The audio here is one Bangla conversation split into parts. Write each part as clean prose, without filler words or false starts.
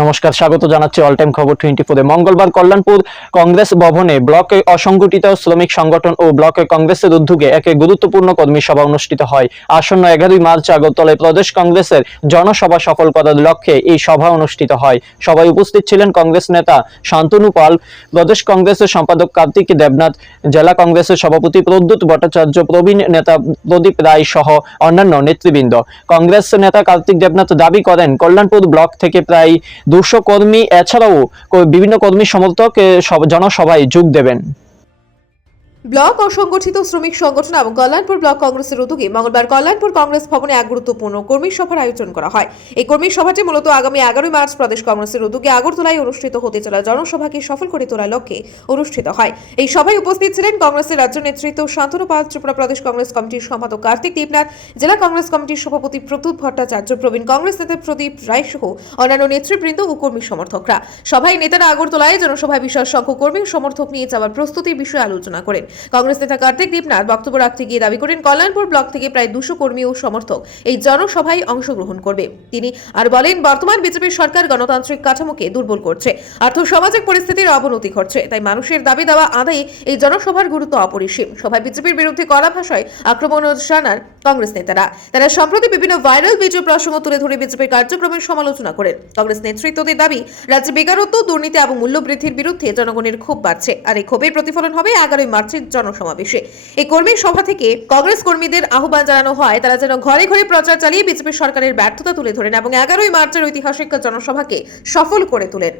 নমস্কার, স্বাগত জানাচ্ছি অল টাইম খবর 24-এ। মঙ্গলবার কল্যাণপুর কংগ্রেস ভবনে ব্লকে অসংগঠিত শ্রমিক সংগঠন ও ব্লকে কংগ্রেসের উদ্যোগে এক গুরুত্বপূর্ণ কর্মী সভা অনুষ্ঠিত হয়। আসন্ন 11 মার্চ আগরতলায় প্রদেশ কংগ্রেসের জনসভা সফল করার লক্ষ্যে এই সভা অনুষ্ঠিত হয়। সভায় উপস্থিত ছিলেন কংগ্রেস নেতা শান্তনু পাল, প্রদেশ কংগ্রেসের সম্পাদক কার্তিক দেবনাথ, জেলা কংগ্রেসের সভাপতি প্রদ্যুৎ ভট্টাচার্য, প্রবীণ নেতা প্রদীপ রায় সহ অন্যান্য নেতৃবৃন্দ। কংগ্রেস নেতা কার্তিক দেবনাথ দাবি করেন, কল্যাণপুর ব্লক থেকে প্রায় 200 কর্মী এছাড়াও বিভিন্ন কর্মী সমর্থক জনসভায় যোগ দেবেন। ব্লক অসংগঠিত শ্রমিক সংগঠন এবং কল্যাণপুর ব্লক কংগ্রেসের উদ্যোগে মঙ্গলবার কল্যাণপুর কংগ্রেস ভবনে এক গুরুত্বপূর্ণ কর্মী সভার আয়োজন করা হয়। এই কর্মী সভাটি মূলত আগামী 11 মার্চ প্রদেশ কংগ্রেসের উদ্যোগে আগরতলায় অনুষ্ঠিত হতে চলা জনসভাকে সফল করে তোলার লক্ষ্যে অনুষ্ঠিত হয়। এই সভায় উপস্থিত ছিলেন কংগ্রেসের রাজ্য নেতৃত্ব শান্তনু পাল, ত্রিপুরা প্রদেশ কংগ্রেস কমিটির সম্পাদক কার্তিক দেবনাথ, জেলা কংগ্রেস কমিটির সভাপতি প্রদ্যুৎ ভট্টাচার্য, প্রবীণ কংগ্রেস নেতা প্রদীপ রায় সহ অন্যান্য নেতৃবৃন্দ ও কর্মী সমর্থকরা। সভায় নেতারা আগরতলায় জনসভায় বিশাল সংখ্যক কর্মী সমর্থক নিয়ে যাওয়ার প্রস্তুতির বিষয়ে আলোচনা করেন। কংগ্রেস নেতা কার্তিক দেবনাথ বক্তব্য রাখতে গিয়ে দাবি করেন, কল্যাণপুর ব্লক থেকে প্রায় 200 কর্মী ও সমর্থক এই জনসভায় অংশগ্রহণ করবে। তিনি আর বলেন, বর্তমান বিজেপির সরকার গণতান্ত্রিক কাঠামোকে দুর্বল করছে, আর্থ সামাজিক পরিস্থিতির অবনতি ঘটছে। তাই মানুষের দাবি দেওয়া আদায়ে এই জনসভার গুরুত্ব অপরিসীম। সভায় বিজেপির বিরুদ্ধে কড়া ভাষায় আক্রমণ শানার কংগ্রেস নেতারা। তারা সম্প্রতি বিভিন্ন ভাইরাল ভিডিও প্রসঙ্গ তুলে ধরে বিজেপির কার্যক্রমের সমালোচনা করেন। কংগ্রেস নেতৃত্বদের দাবি, রাজ্যে বেকারত্ব, দুর্নীতি এবং মূল্য বৃদ্ধির বিরুদ্ধে জনগণের ক্ষোভ বাড়ছে, আর এই ক্ষোভের প্রতিফলন হবে 11 মার্চের জনসমাবেশে। এই কর্মী সভা থেকে কংগ্রেস কর্মীদের আহ্বান জানানো হয়, তারা যেন ঘরে ঘরে প্রচার চালিয়ে বিজেপি সরকারের ব্যর্থতা তুলে ধরেন এবং 11 মার্চের ঐতিহাসিক জনসভাকে সফল করে তোলেন।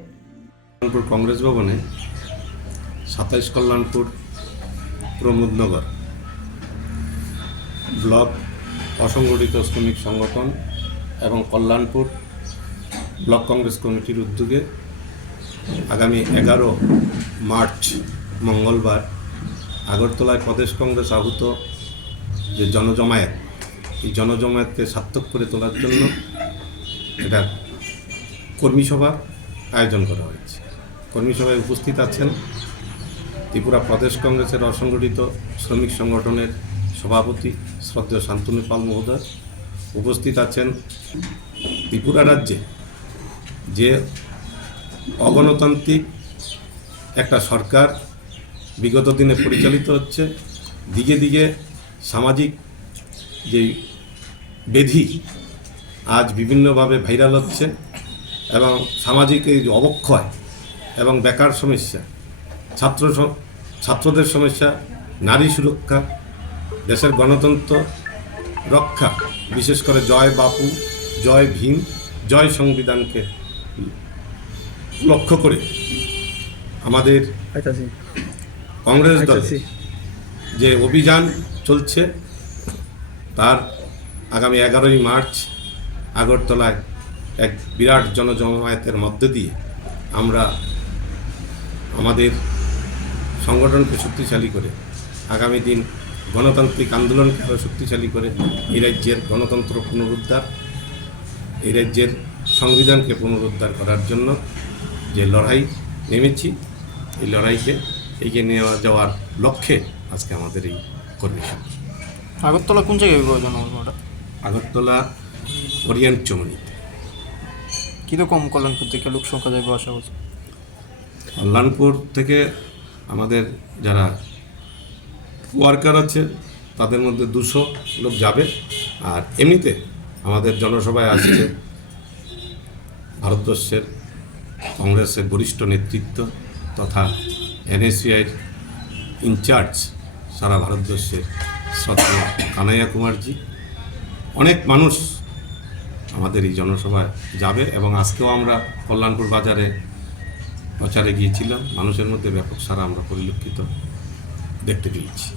কল্যাণপুর কংগ্রেস ভবনে 27 কল্যাণপুর প্রমোদনগর ব্লক অসংগঠিত শ্রমিক সংগঠন এবং কল্যাণপুর ব্লক কংগ্রেস কমিটির উদ্যোগে আগামী 11 মার্চ মঙ্গলবার আগরতলায় প্রদেশ কংগ্রেস আহূত যে জনজমায়েত, এই জনজমায়েতকে সার্থক করে তোলার জন্য এটা কর্মী সভার আয়োজন করা হয়েছে। কর্মী সভায় উপস্থিত আছেন ত্রিপুরা প্রদেশ কংগ্রেসের অসংগঠিত শ্রমিক সংগঠনের সভাপতি শ্রদ্ধেয় শান্তনু পাল মহোদয়। উপস্থিত আছেন ত্রিপুরা রাজ্যে যে অগণতান্ত্রিক একটা সরকার বিগত দিনে পরিচালিত হচ্ছে, দিকে দিকে সামাজিক যে ব্যাধি আজ বিভিন্নভাবে ভাইরাল হচ্ছে এবং সামাজিক এই অবক্ষয় এবং বেকার সমস্যা, ছাত্রদের সমস্যা, নারী সুরক্ষা, দেশের গণতন্ত্র রক্ষা, বিশেষ করে জয় বাপু, জয় ভীম, জয় সংবিধানকে লক্ষ্য করে আমাদের কংগ্রেস দল যে অভিযান চলছে, তার আগামী 11 মার্চ আগরতলায় এক বিরাট জনজমায়েতের মধ্যে দিয়ে আমরা আমাদের সংগঠনকে শক্তিশালী করে আগামী দিন গণতান্ত্রিক আন্দোলনকে আরও শক্তিশালী করে এই রাজ্যের গণতন্ত্র পুনরুদ্ধার, এই রাজ্যের সংবিধানকে পুনরুদ্ধার করার জন্য যে লড়াই নেমেছি, এই লড়াইকে এগিয়ে নিয়ে যাওয়ার লক্ষ্যে আজকে আমাদের এই কর্মী সভা। আগরতলা কোন জায়গায়? আগরতলা ওরিয়েন্ট চমনিতে। কিরকম কল্যাণপুর থেকে লোক সংখ্যা যাবে আশা করছি? কল্যাণপুর থেকে আমাদের যারা ওয়ার্কার আছে তাদের মধ্যে 200 লোক যাবে। আর এমনিতে আমাদের জনসভায় আসছে ভারতবর্ষের কংগ্রেসের বরিষ্ঠ নেতৃত্ব তথা এনএসইউআইয়ের ইনচার্জ সারা ভারতবর্ষের শ্রদ্ধেয় কানাইয়া কুমারজি। অনেক মানুষ আমাদের এই জনসভায় যাবে এবং আজকেও আমরা কল্যাণপুর বাজারে প্রচারে গিয়েছিলাম, মানুষের মধ্যে ব্যাপক সাড়া আমরা পরিলক্ষিত দেখতে পেয়েছি।